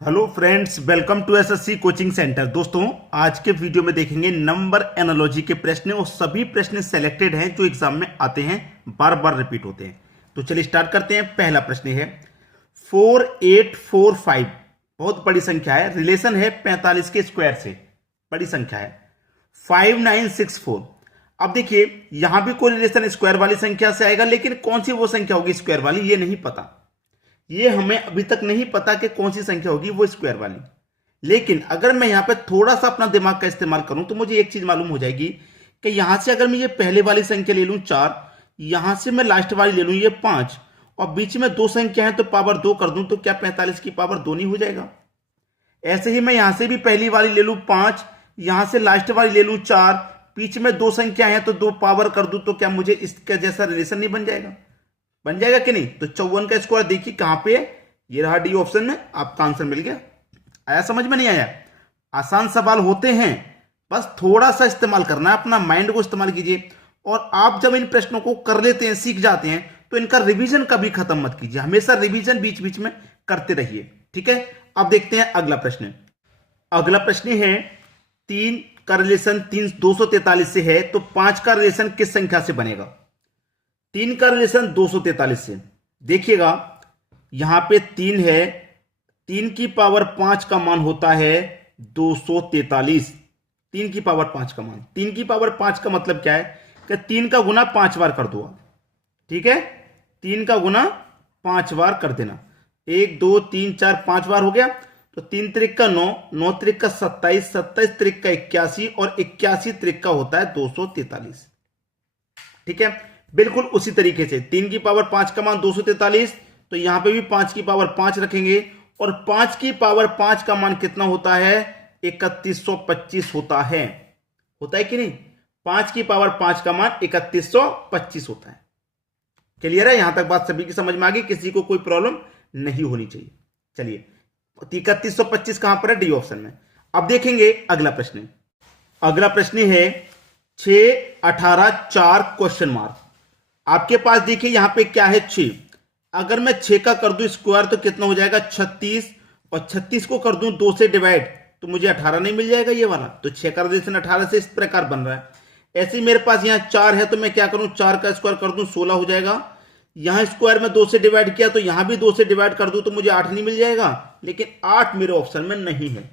Hello friends, welcome to SSC coaching centre. दोस्तों, आज के वीडियो में देखेंगे नंबर एनालॉजी के प्रश्न और सभी प्रश्न सेलेक्टेड हैं जो एग्जाम में आते हैं, बार बार रिपीट होते हैं। तो चलिए स्टार्ट करते हैं। पहला प्रश्न है 4845। बहुत बड़ी संख्या है, रिलेशन है 45 के स्क्वायर से, बड़ी संख्या है। 5964। अब देखिए यहां भी कोई रिलेशन स्क्वायर वाली संख्या से आएगा, लेकिन कौन सी वो संख्या होगी स्क्वायर वाली, ये नहीं पता। ये हमें अभी तक नहीं पता कि कौन सी संख्या होगी वो स्क्वायर वाली। लेकिन अगर मैं यहां पे थोड़ा सा अपना दिमाग का इस्तेमाल करूं तो मुझे एक चीज मालूम हो जाएगी कि यहां से अगर मैं ये पहले वाली संख्या ले लूं 4, यहां से मैं लास्ट वाली ले लूं ये 5, और बीच में दो संख्या है तो पावर 2 कर दूं तो क्या 45 की पावर 2 नहीं हो जाएगा? ऐसे ही मैं यहां से भी पहली वाली ले लूं 5, यहां से लास्ट वाली ले लूं 4, बीच में दो संख्या है तो 2 पावर कर दूं तो क्या मुझे इसका जैसा रिलेशन नहीं बन जाएगा? बन जाएगा कि नहीं? तो 54 का स्क्वायर देखिए कहां पे है, ये रहा डी ऑप्शन में। आपका आंसर मिल गया। आया समझ में? नहीं आया? आसान सवाल होते हैं, बस थोड़ा सा इस्तेमाल करना है, अपना माइंड को इस्तेमाल कीजिए। और आप जब इन प्रश्नों को कर लेते हैं, सीख जाते हैं, तो इनका रिवीजन कभी खत्म मत कीजिए, हमेशा रिवीजन बीच बीच में करते रहिए। ठीक है, अब देखते हैं अगला प्रश्न। अगला प्रश्न है 3 का रिलेशन 243 से है, तो 5 का रिलेशन किस संख्या से बनेगा? 3 का रिलेशन 243 से, देखिएगा यहां पे 3 है, 3 की पावर 5 का मान होता है 243। 3 की पावर 5 का मान, 3 की पावर 5 का मतलब क्या है कि 3 का गुना 5 बार कर दो। ठीक है, 3 का गुना 5 बार कर देना। 1 2 3 4 5 बार हो गया, तो 3 त्रिक का 9, 9 त्रिक का 27, 27 त्रिक का 81, और 81 त्रिक का होता है 243। ठीक है, बिल्कुल उसी तरीके से 3 की पावर 5 का मान 243, तो यहां पे भी 5 की पावर 5 रखेंगे, और 5 की पावर 5 का मान कितना होता है? 3125 होता है। होता है कि नहीं? 5 की पावर 5 का मान 3125 होता है। क्लियर है? यहां तक बात सभी की समझ में आ गई, किसी को कोई प्रॉब्लम नहीं होनी चाहिए। चलिए, 3125 कहां पर है? डी ऑप्शन में। अब देखेंगे अगला प्रश्न। अगला प्रश्न है 6 18 4 क्वेश्चन मार्क। आपके पास देखिए यहां पे क्या है 6। अगर मैं 6 का कर दूं स्क्वायर तो कितना हो जाएगा? 36, और 36 को कर दूं 2 से डिवाइड तो मुझे 18 नहीं मिल जाएगा ये वाला? तो 6 का रिलेशन 18 से इस प्रकार बन रहा है। ऐसे ही मेरे पास यहां 4 है, तो मैं क्या करूं? 4 का स्क्वायर कर दूं 16 हो जाएगा। यहां स्क्वायर में 2 से डिवाइड किया तो यहां भी 2 से डिवाइड कर दूं तो मुझे 8 नहीं मिल जाएगा। लेकिन 8 मेरे ऑप्शन में नहीं है।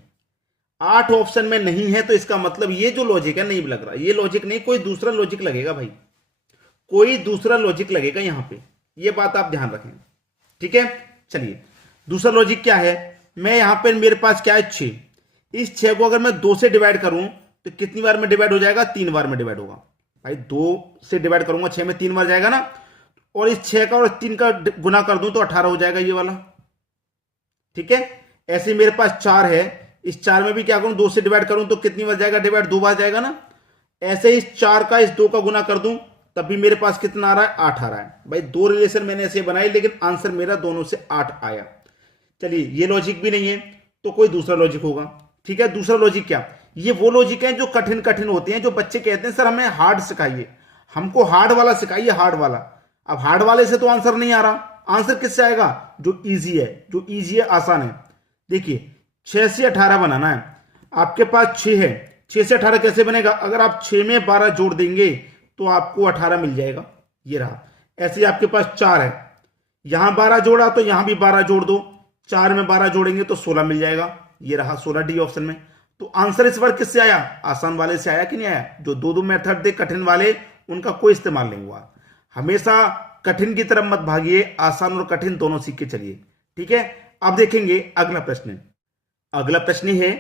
8 ऑप्शन में नहीं है, तो इसका मतलब ये जो लॉजिक है नहीं लग रहा। ये लॉजिक नहीं, कोई दूसरा लॉजिक लगेगा भाई, कोई दूसरा लॉजिक लगेगा यहां पे, ये बात आप ध्यान रखें। ठीक है, चलिए दूसरा लॉजिक क्या है? मैं यहां पे मेरे पास क्या है 6, इस 6 को अगर मैं 2 से डिवाइड करूं तो कितनी बार में डिवाइड हो जाएगा? 3 बार में डिवाइड होगा भाई। 2 से डिवाइड करूंगा 6 में 3 बार जाएगा ना, और इस 6 का और 3 का गुना कर दूं तो 18 हो जाएगा ये वाला। ठीक है, ऐसे मेरे पास 4 है, इस 4 में भी क्या करूं? 2 से डिवाइड करूं तो कितनी बार जाएगा? डिवाइड 2 बार जाएगा ना। ऐसे इस 4 का इस 2 का गुना कर दूं तब भी मेरे पास कितना आ रहा है? 8 आ रहा है भाई। 2 रिलेशन मैंने ऐसे बनाए, लेकिन आंसर मेरा दोनों से 8 आया। चलिए, ये लॉजिक भी नहीं है तो कोई दूसरा लॉजिक होगा। ठीक है, दूसरा लॉजिक क्या? ये वो लॉजिक है जो कठिन कठिन होते हैं, जो बच्चे कहते हैं सर हमें हार्ड सिखाइए, हमको हार्ड वाला सिखाइए, हार्ड वाला। अब हार्ड वाले से तो आंसर नहीं आ रहा। आंसर किससे आएगा? जो ईजी है, जो ईजी है, आसान है। देखिए 6 से 18 बनाना है, आपके पास 6 है, 6 से 18 कैसे बनेगा? अगर आप 6 में 12 जोड़ देंगे तो आपको 18 मिल जाएगा, ये रहा। ऐसे ही आपके पास 4 है, यहां 12 जोड़ा तो यहां भी 12 जोड़ दो, 4 में 12 जोड़ेंगे तो 16 मिल जाएगा, ये रहा 16 डी ऑप्शन में। तो आंसर इस बार किससे आया? आसान वाले से आया कि नहीं आया? जो दो दो मेथड थे कठिन वाले, उनका कोई इस्तेमाल नहीं हुआ। हमेशा कठिन की तरफ मत भागिए, आसान और कठिन दोनों सीख के चलिए। ठीक है, अब देखेंगे अगला प्रश्न। अगला प्रश्न है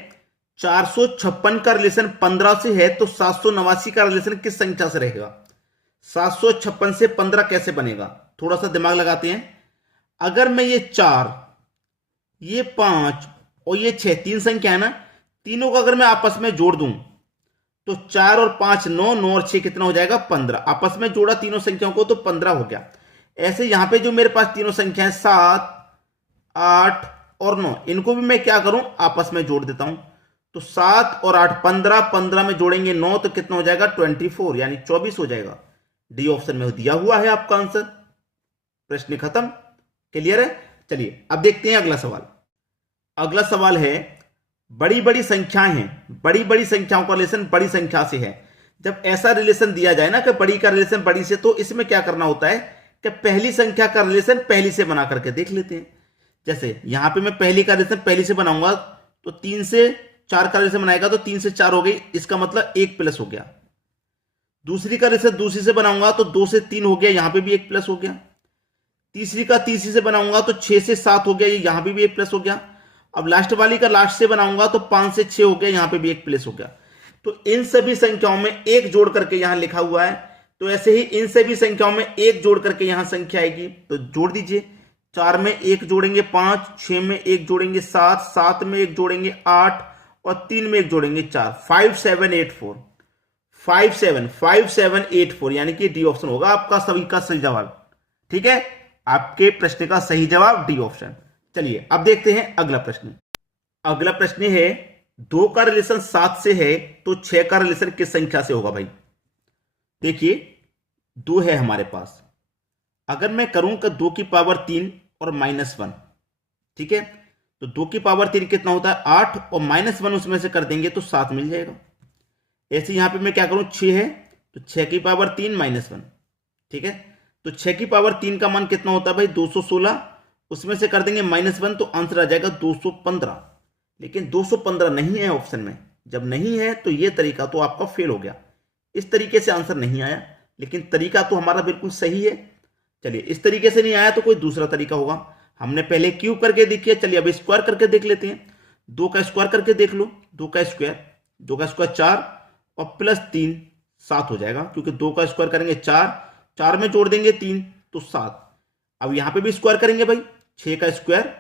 456 का रिलेशन 15 से है, तो 789 का रिलेशन किस संख्या से रहेगा? 756 से 15 कैसे बनेगा? थोड़ा सा दिमाग लगाते हैं। अगर मैं ये 4, ये 5 और ये 6, 3 संख्या है ना, तीनों को अगर मैं आपस में जोड़ दूं तो 4 और 5 9, 9 और 6 कितना हो जाएगा? 15। आपस में जोड़ा तीनों संख्याओं को तो 15 हो गया। ऐसे यहां पे जो मेरे पास तीनों संख्या है 7 8 और 9, इनको भी मैं क्या करूं? आपस में जोड़ देता हूं। तो 7 और 8 15, 15 में जोड़ेंगे 9 तो कितना हो जाएगा? 24, यानी 24 हो जाएगा। डी ऑप्शन में दिया हुआ है आपका आंसर। प्रश्न खत्म। क्लियर है? चलिए अब देखते हैं अगला सवाल। अगला सवाल है, बड़ी बड़ी संख्याएं हैं, बड़ी बड़ी संख्याओं का रिलेशन बड़ी संख्या से है। जब ऐसा रिलेशन दिया जाए ना कि बड़ी का रिलेशन बड़ी से, तो इसमें क्या करना होता है कि पहली संख्या का रिलेशन पहली से बना करके देख लेते हैं। जैसे यहां पे मैं पहली का रिलेशन पहली से बनाऊंगा तो 3 से 4 का रिलेशन बनाएगा तो 3 से 4 हो गई, इसका मतलब 1 प्लस हो गया। दूसरी का रिलेशन दूसरी से बनाऊंगा तो 2 से 3 हो गया, यहां पे भी 1 प्लस हो गया। तीसरी का तीसरी से बनाऊंगा तो 6 से 7 हो गया, यहां पे भी 1 प्लस हो गया। अब लास्ट वाली का लास्ट से बनाऊंगा तो 5 से 6 हो गया, यहां पे भी 1 प्लस हो गया। तो इन सभी संख्याओं में एक जोड़ करके यहां लिखा हुआ है, तो ऐसे ही इन सभी संख्याओं में एक जोड़ करके यहां संख्या आएगी, तो जोड़ दीजिए। 4 में 1 जोड़ेंगे 5, 6 में 1 जोड़ेंगे 7, 7 में 1 जोड़ेंगे 8 और 3 में 1 जोड़ेंगे 4। 5 7 8 4, 5 7 8 4, यानी कि डी ऑप्शन होगा आपका सभी का सही जवाब। ठीक है, आपके प्रश्न का सही जवाब डी ऑप्शन। चलिए अब देखते हैं अगला प्रश्न। अगला प्रश्न है, 2 का रिलेशन 7 से है तो 6 का रिलेशन किस संख्या से होगा भाई। देखिए 2 है हमारे पास, अगर मैं करूं कि 2 की पावर 3 और -1, ठीक है, तो 2 की पावर 3 कितना होता है 8 और -1 उसमें से कर देंगे तो 7 मिल जाएगा। ऐसे यहां पे मैं क्या करूं, 6 है तो 6 की पावर 3 -1, ठीक है, तो 6 की पावर 3 का मान कितना होता है भाई 216, उसमें से कर देंगे -1 तो आंसर आ जाएगा 215। लेकिन 215 नहीं है ऑप्शन में, जब नहीं है तो ये तरीका तो आपका फेल हो गया, इस तरीके से आंसर नहीं आया, लेकिन तरीका तो हमारा बिल्कुल सही है। चलिए इस तरीके से नहीं आया तो कोई दूसरा तरीका होगा, हमने पहले क्यूब करके देखिए, चलिए अब स्क्वायर करके देख लेते हैं। 2 का स्क्वायर करके देख लो, 2 का स्क्वायर 4 और प्लस 3 7 हो जाएगा, क्योंकि 2 का स्क्वायर करेंगे 4, 4 में जोड़ देंगे 3 तो 7। अब यहां पे भी स्क्वायर करेंगे भाई, 6 का स्क्वायर,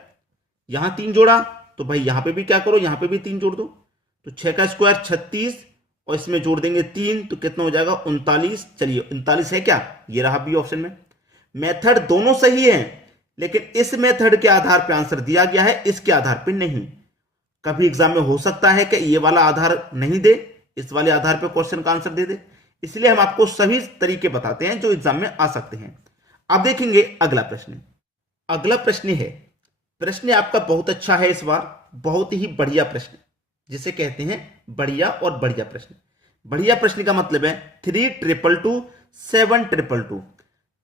यहां 3 जोड़ा तो भाई यहां पे भी क्या करो, यहां पे भी 3 जोड़ दो, तो 6 का स्क्वायर 36 और इसमें जोड़ देंगे 3 तो कितना हो जाएगा 39। चलिए 39 है क्या, ये रहा बी ऑप्शन में। मेथड दोनों सही है, लेकिन इस मेथड के आधार पर आंसर दिया गया है, इसके आधार पर नहीं। कभी एग्जाम में हो सकता है कि ये वाला आधार नहीं दे, इस वाले आधार पर क्वेश्चन का आंसर दे दे, इसलिए हम आपको सभी तरीके बताते हैं जो एग्जाम में आ सकते हैं। अब देखेंगे अगला प्रश्न। अगला प्रश्न है, प्रश्न आपका बहुत अच्छा है इस बार, बहुत ही बढ़िया प्रश्न, जिसे कहते हैं बढ़िया और बढ़िया प्रश्न। बढ़िया प्रश्न का मतलब है 3 7 2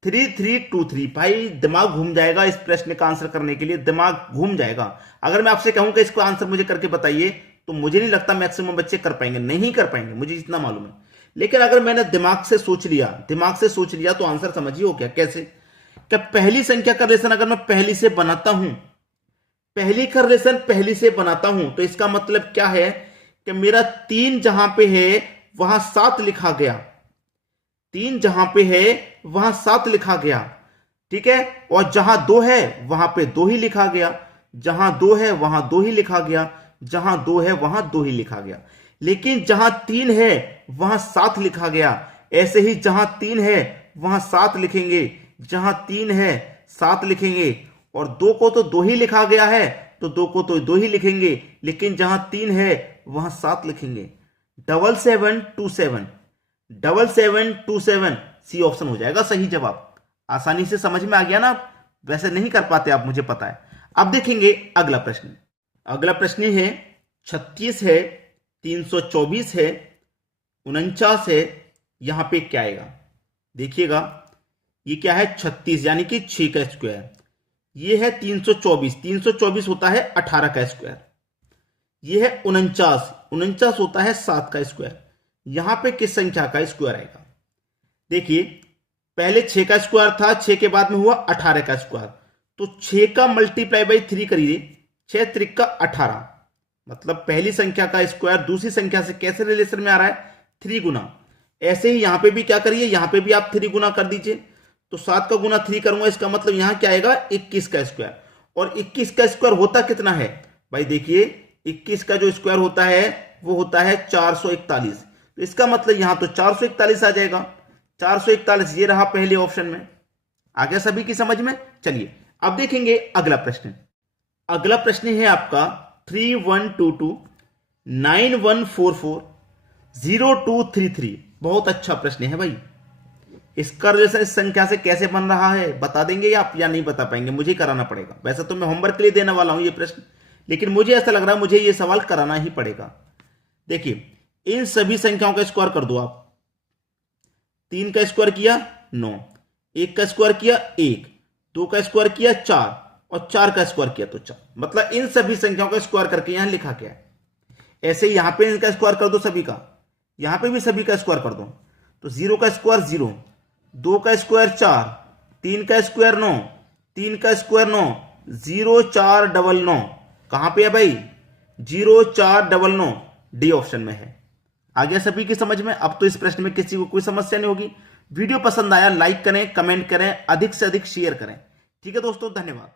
3 3 2 3। भाई दिमाग घूम जाएगा इस प्रश्न का आंसर करने के लिए, दिमाग घूम जाएगा। अगर मैं आपसे कहूं कि इसको आंसर मुझे करके बताइए तो मुझे नहीं लगता मैक्सिमम बच्चे कर पाएंगे, नहीं कर पाएंगे, मुझे जितना मालूम है। लेकिन अगर मैंने दिमाग से सोच लिया तो आंसर समझिए हो क्या, कैसे कि पहली संख्या का रिलेशन अगर मैं पहली से बनाता हूं, पहली का रिलेशन पहली से बनाता हूं, तो इसका मतलब क्या है कि मेरा 3 जहां पे है वहां 7 लिखा गया, 3 जहां पे है वहां 7 लिखा गया, ठीक है, और जहां 2 है वहां पे 2 ही लिखा गया, जहां 2 है वहां 2 ही लिखा गया, जहां 2 है वहां 2 ही लिखा गया। लेकिन जहां 3 है वहां 7 लिखा गया, ऐसे ही जहां 3 है वहां 7 लिखेंगे, जहां 3 है 7 लिखेंगे, और 2 को तो 2 ही लिखा गया है तो 2 को तो 2 ही लिखेंगे, लेकिन जहां 3 है वहां 7 लिखेंगे। 7727 सी ऑप्शन हो जाएगा सही जवाब। आसानी से समझ में आ गया ना, वैसे नहीं कर पाते आप, मुझे पता है। अब देखेंगे अगला प्रश्न। अगला प्रश्न है 36 है, 324 है, 49 है, यहां पे क्या आएगा देखिएगा। ये क्या है 36 यानी कि 6 का स्क्वायर, ये है 324 होता है 18 का स्क्वायर, ये है 49 होता है 7 का स्क्वायर। यहां पे किस संख्या का स्क्वायर आएगा। देखिए पहले 6 का स्क्वायर था, 6 के बाद में हुआ 18 का स्क्वायर, तो 6 का मल्टीप्लाई बाई 3 करिए, 6 त्रिक का 18, मतलब पहली संख्या का स्क्वायर दूसरी संख्या से कैसे रिलेशन में आ रहा है 3 गुना। ऐसे ही यहां पे भी क्या करिए, यहां पे भी आप 3 गुना कर दीजिए, तो 7 का गुना 3 करूंगा, इसका मतलब यहां क्या आएगा 21 का स्क्वायर। और 21 का स्क्वायर होता कितना है भाई, देखिए 21 का जो स्क्वायर होता है वो होता है 441, तो इसका मतलब यहां तो 441 आ जाएगा। 441 ये रहा पहले ऑप्शन में। आ गया सभी की समझ में। चलिए अब देखेंगे अगला प्रश्न। अगला प्रश्न है आपका 3122 9144 0233। बहुत अच्छा प्रश्न है भाई। इसका रिलेशन इस संख्या से कैसे बन रहा है बता देंगे आप या नहीं बता पाएंगे, मुझे कराना पड़ेगा। वैसे तो मैं होमवर्क के लिए देने वाला हूं ये प्रश्न, लेकिन मुझे ऐसा लग रहा है मुझे ये सवाल कराना ही पड़ेगा। देखिए इन सभी संख्याओं का स्क्वायर कर दो आप। 3 का स्क्वायर किया 9, 1 का स्क्वायर किया 1, 2 का स्क्वायर किया 4 और 4 का स्क्वायर किया तो 4। मतलब इन सभी संख्याओं का स्क्वायर करके यहां लिखा गया है। ऐसे ही यहां पे इनका स्क्वायर कर दो सभी का, यहां पे भी सभी का स्क्वायर कर दो। तो 0 का स्क्वायर 0, 2 का स्क्वायर 4, 3 का स्क्वायर 9, 3 का स्क्वायर 9, 0 4 9 9। कहां पे है भाई? 0 4 9 9 डी ऑप्शन में है। आ गया सभी की समझ में? अब तो इस प्रश्न में किसी को कोई समस्या नहीं होगी। वीडियो पसंद आया लाइक करें, कमेंट करें, अधिक से अधिक शेयर करें। ठीक है दोस्तों, धन्यवाद।